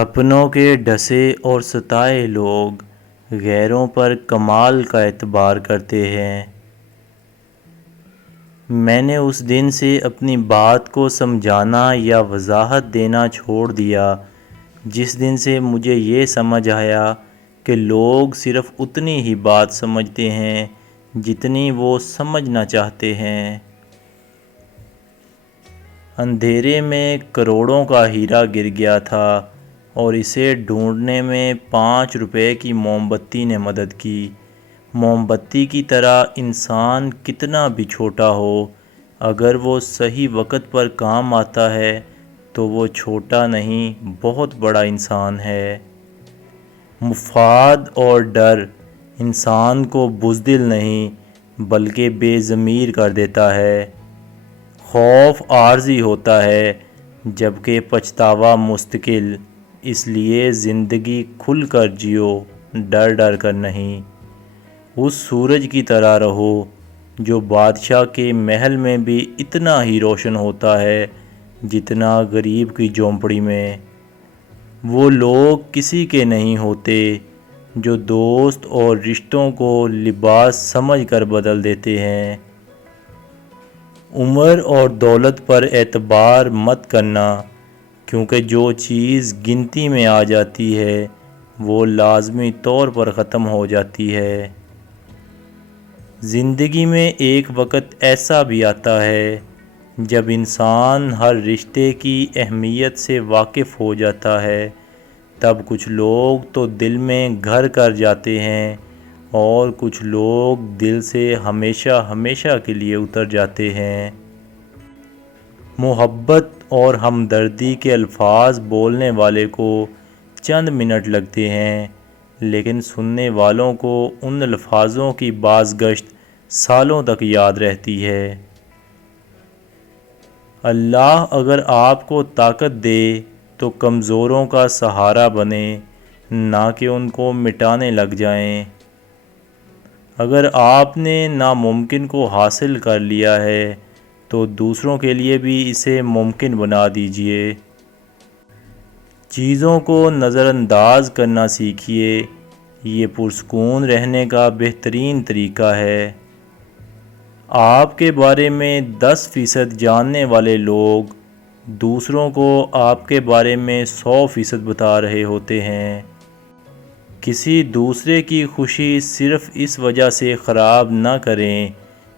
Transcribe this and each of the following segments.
اپنوں کے ڈسے اور ستائے لوگ غیروں پر کمال کا اعتبار کرتے ہیں۔ میں نے اس دن سے اپنی بات کو سمجھانا یا وضاحت دینا چھوڑ دیا جس دن سے مجھے یہ سمجھ آیا کہ لوگ صرف اتنی ہی بات سمجھتے ہیں جتنی وہ سمجھنا چاہتے ہیں۔ اندھیرے میں کروڑوں کا ہیرا گر گیا تھا اور اسے ڈھونڈنے میں 5 روپے کی موم بتی نے مدد کی۔ موم بتی کی طرح انسان کتنا بھی چھوٹا ہو، اگر وہ صحیح وقت پر کام آتا ہے تو وہ چھوٹا نہیں، بہت بڑا انسان ہے۔ مفاد اور ڈر انسان کو بزدل نہیں بلکہ بے ضمیر کر دیتا ہے۔ خوف عارضی ہوتا ہے جبکہ پچھتاوا مستقل، اس لیے زندگی کھل کر جیو، ڈر ڈر کر نہیں۔ اس سورج کی طرح رہو جو بادشاہ کے محل میں بھی اتنا ہی روشن ہوتا ہے جتنا غریب کی جھونپڑی میں۔ وہ لوگ کسی کے نہیں ہوتے جو دوست اور رشتوں کو لباس سمجھ کر بدل دیتے ہیں۔ عمر اور دولت پر اعتبار مت کرنا، کیونکہ جو چیز گنتی میں آ جاتی ہے وہ لازمی طور پر ختم ہو جاتی ہے۔ زندگی میں ایک وقت ایسا بھی آتا ہے جب انسان ہر رشتے کی اہمیت سے واقف ہو جاتا ہے، تب کچھ لوگ تو دل میں گھر کر جاتے ہیں اور کچھ لوگ دل سے ہمیشہ ہمیشہ کے لیے اتر جاتے ہیں۔ محبت اور ہمدردی کے الفاظ بولنے والے کو چند منٹ لگتے ہیں، لیکن سننے والوں کو ان الفاظوں کی بازگشت سالوں تک یاد رہتی ہے۔ اللہ اگر آپ کو طاقت دے تو کمزوروں کا سہارا بنیں، نہ کہ ان کو مٹانے لگ جائیں۔ اگر آپ نے ناممکن کو حاصل کر لیا ہے تو دوسروں کے لیے بھی اسے ممکن بنا دیجیے۔ چیزوں کو نظر انداز کرنا سیکھیے، یہ پرسکون رہنے کا بہترین طریقہ ہے۔ آپ کے بارے میں 10% جاننے والے لوگ دوسروں کو آپ کے بارے میں 100% بتا رہے ہوتے ہیں۔ کسی دوسرے کی خوشی صرف اس وجہ سے خراب نہ کریں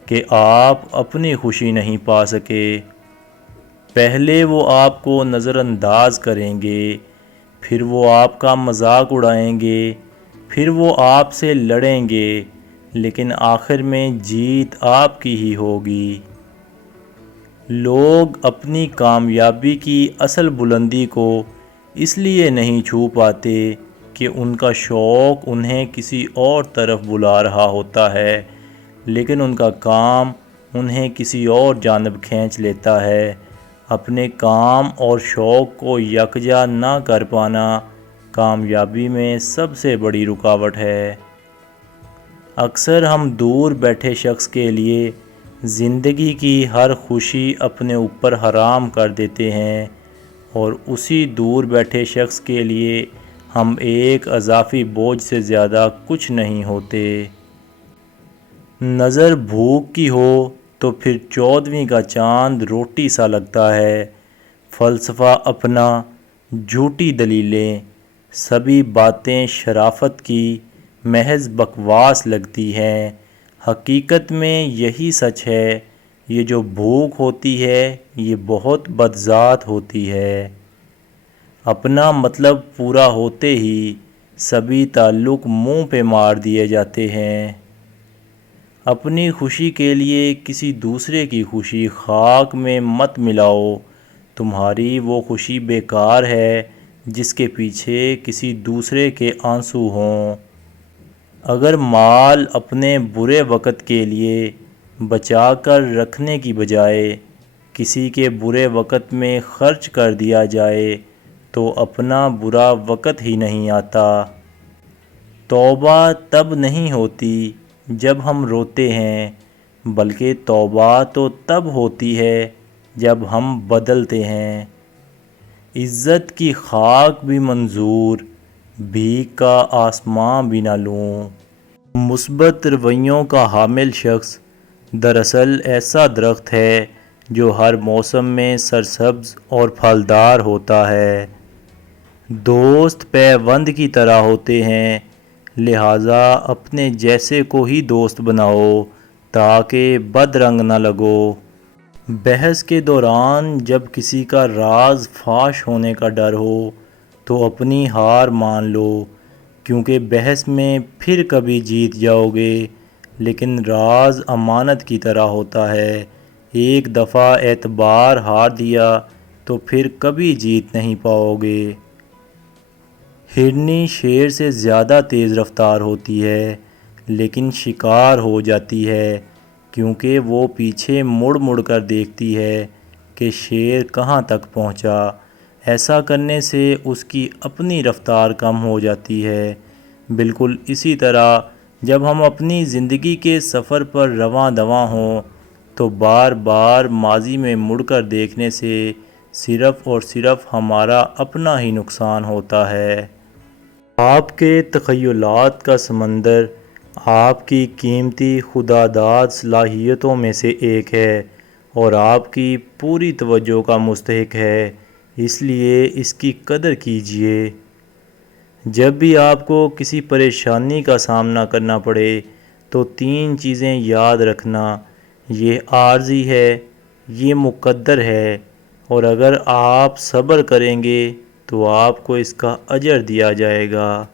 کہ آپ اپنی خوشی نہیں پا سکے۔ پہلے وہ آپ کو نظر انداز کریں گے، پھر وہ آپ کا مذاق اڑائیں گے، پھر وہ آپ سے لڑیں گے، لیکن آخر میں جیت آپ کی ہی ہوگی۔ لوگ اپنی کامیابی کی اصل بلندی کو اس لیے نہیں چھو پاتے کہ ان کا شوق انہیں کسی اور طرف بلا رہا ہوتا ہے، لیکن ان کا کام انہیں کسی اور جانب کھینچ لیتا ہے۔ اپنے کام اور شوق کو یکجا نہ کر پانا کامیابی میں سب سے بڑی رکاوٹ ہے۔ اکثر ہم دور بیٹھے شخص کے لیے زندگی کی ہر خوشی اپنے اوپر حرام کر دیتے ہیں، اور اسی دور بیٹھے شخص کے لیے ہم ایک اضافی بوجھ سے زیادہ کچھ نہیں ہوتے۔ نظر بھوک کی ہو تو پھر 14ویں کا چاند روٹی سا لگتا ہے۔ فلسفہ اپنا، جھوٹی دلیلیں، سبھی باتیں شرافت کی محض بکواس لگتی ہیں۔ حقیقت میں یہی سچ ہے، یہ جو بھوک ہوتی ہے یہ بہت بدذات ہوتی ہے۔ اپنا مطلب پورا ہوتے ہی سبھی تعلق منہ پہ مار دیے جاتے ہیں۔ اپنی خوشی کے لیے کسی دوسرے کی خوشی خاک میں مت ملاؤ، تمہاری وہ خوشی بیکار ہے جس کے پیچھے کسی دوسرے کے آنسو ہوں۔ اگر مال اپنے برے وقت کے لیے بچا کر رکھنے کی بجائے کسی کے برے وقت میں خرچ کر دیا جائے تو اپنا برا وقت ہی نہیں آتا۔ توبہ تب نہیں ہوتی جب ہم روتے ہیں، بلکہ توبہ تو تب ہوتی ہے جب ہم بدلتے ہیں۔ عزت کی خاک بھی منظور، بھیک کا آسماں بھی نہ لوں۔ مثبت رویوں کا حامل شخص دراصل ایسا درخت ہے جو ہر موسم میں سرسبز اور پھلدار ہوتا ہے۔ دوست پیوند کی طرح ہوتے ہیں، لہٰذا اپنے جیسے کو ہی دوست بناؤ تاکہ بد رنگ نہ لگو۔ بحث کے دوران جب کسی کا راز فاش ہونے کا ڈر ہو تو اپنی ہار مان لو، کیونکہ بحث میں پھر کبھی جیت جاؤ گے، لیکن راز امانت کی طرح ہوتا ہے، ایک دفعہ اعتبار ہار دیا تو پھر کبھی جیت نہیں پاؤ گے۔ ہرنی شیر سے زیادہ تیز رفتار ہوتی ہے، لیکن شکار ہو جاتی ہے، کیونکہ وہ پیچھے مڑ مڑ کر دیکھتی ہے کہ شیر کہاں تک پہنچا۔ ایسا کرنے سے اس کی اپنی رفتار کم ہو جاتی ہے۔ بالکل اسی طرح جب ہم اپنی زندگی کے سفر پر رواں دواں ہوں تو بار بار ماضی میں مڑ کر دیکھنے سے صرف اور صرف ہمارا اپنا ہی نقصان ہوتا ہے۔ آپ کے تخیلات کا سمندر آپ کی قیمتی خداداد صلاحیتوں میں سے ایک ہے اور آپ کی پوری توجہ کا مستحق ہے، اس لیے اس کی قدر کیجیے۔ جب بھی آپ کو کسی پریشانی کا سامنا کرنا پڑے تو 3 چیزیں یاد رکھنا: یہ عارضی ہے، یہ مقدر ہے، اور اگر آپ صبر کریں گے تو آپ کو اس کا اجر دیا جائے گا۔